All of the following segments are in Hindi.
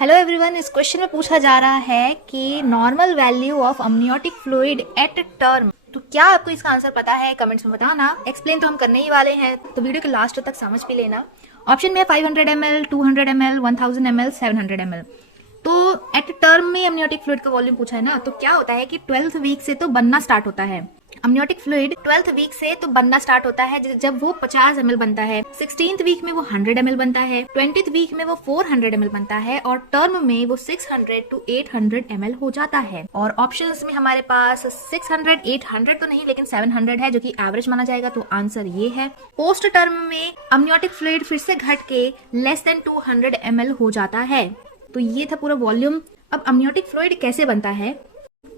हेलो एवरीवन, इस क्वेश्चन में पूछा जा रहा है कि normal value of amniotic fluid at term. तो क्या आपको इसका आंसर पता है? कमेंट्स में बताना। एक्सप्लेन तो हम करने ही वाले हैं, तो वीडियो के लास्ट तक समझ भी लेना। ऑप्शन में 500 ml, 200 ml, 1000 ml, 700 ml। तो एट टर्म में अमनियोटिक फ्लूइड का वॉल्यूम पूछा है ना, तो क्या होता है कि 12th वीक से तो बनना स्टार्ट होता है। अमनियोटिक फ्लूइड 12th वीक से तो बनना स्टार्ट होता है जब वो 50 ml बनता है। 16th वीक में वो 100 ml बनता है। 20th वीक में वो 400 ml बनता है और टर्म में वो 600 to 800 ml हो जाता है। और ऑप्शंस में हमारे पास 600, 800 तो नहीं लेकिन 700 है, जो कि एवरेज माना जाएगा, तो आंसर ये है। पोस्ट टर्म में अमनियोटिक फ्लूइड फिर से घट के लेस देन 200 ml हो जाता है। तो ये था पूरा वॉल्यूम। अब अमनियोटिक फ्लूइड कैसे बनता है,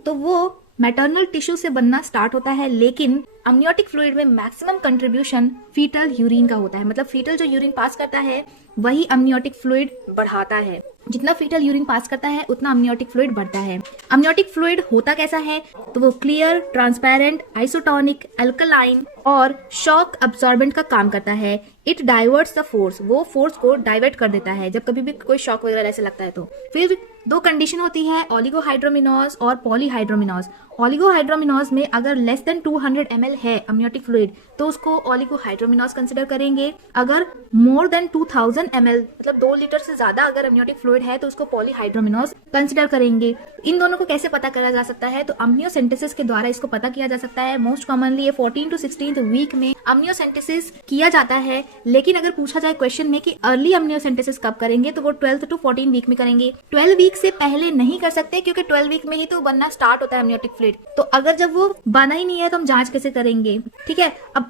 तो वो मैटरनल टिश्यू से बनना स्टार्ट होता है, लेकिन अमनियोटिक फ्लूइड में मैक्सिमम कंट्रीब्यूशन फीटल यूरिन का होता है। मतलब फीटल जो यूरिन पास करता है वही अमनियोटिक फ्लूइड बढ़ाता है। जितना फीटल यूरिन पास करता है उतना अमनियोटिक फ्लूइड बढ़ता है। अमनियोटिक फ्लूइड होता कैसा है, तो वो क्लियर, ट्रांसपेरेंट, आइसोटोनिक, अल्कलाइन और शॉक अब्सॉर्बेंट का काम करता है। इट डाइवर्ट्स द फोर्स, वो फोर्स को डाइवर्ट कर देता है जब कभी भी कोई शॉक वगैरह ऐसे लगता है। तो फिर दो कंडीशन होती है, ओलिगोहाइड्रोमिनोज और पॉलीहाइड्रोमिनोज। ओलिगोहाइड्रोमिनोज में अगर लेस देन 200 ml है अमनियोटिक फ्लूइड तो उसको ओलिगोहाइड्रोमिनोज कंसिडर करेंगे। अगर मोर देन 2000 ml मतलब 2 लीटर से ज्यादा अगर अमनियोटिक फ्लूइड है तो उसको पॉलीहाइड्रोमिनोज कंसिडर करेंगे। इन दोनों को कैसे पता करा जा सकता है, तो अम्नियोसेंटेसिस के द्वारा इसको पता किया जा सकता है। मोस्ट कॉमनली ये 14 to 16th वीक में अम्नियोसेंटेसिस किया जाता है। लेकिन अगर पूछा जाए क्वेश्चन में कि अर्ली अम्नियोसेंटेसिस कब करेंगे, तो वो 12th to 14 वीक में करेंगे। 12 वीक से पहले नहीं कर सकते क्योंकि 12 वीक में ही तो बनना स्टार्ट होता है अमनियोटिक फ्लूइड। तो अगर जब वो बना ही नहीं है तो हम जांच कैसे करेंगे? ठीक है, अब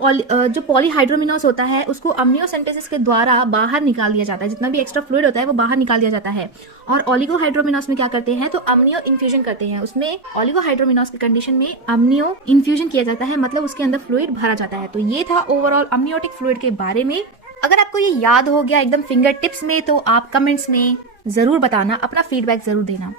जो पॉलीहाइड्रोमिनोज होता है उसको अम्नियोसेंटेसिस के द्वारा बाहर निकाल दिया जाता है। जितना भी एक्स्ट्रा फ्लूइड होता है वो बाहर निकाल दिया जाता है। और ओलिगोहाइड्रोमिनोज में क्या करते हैं, तो अम्नियो इन्फ्यूजन करते हैं। उसमें ओलिगोहाइड्रोमिनोज की कंडीशन में अम्नियो इन्फ्यूजन किया जाता है, मतलब उसके अंदर फ्लूइड भरा जाता है। तो ये था ओवरऑल अम्नियोटिक फ्लूइड के बारे में। अगर आपको ये याद हो गया एकदम फिंगर टिप्स में, तो आप कमेंट्स में जरूर बताना, अपना फीडबैक जरूर देना।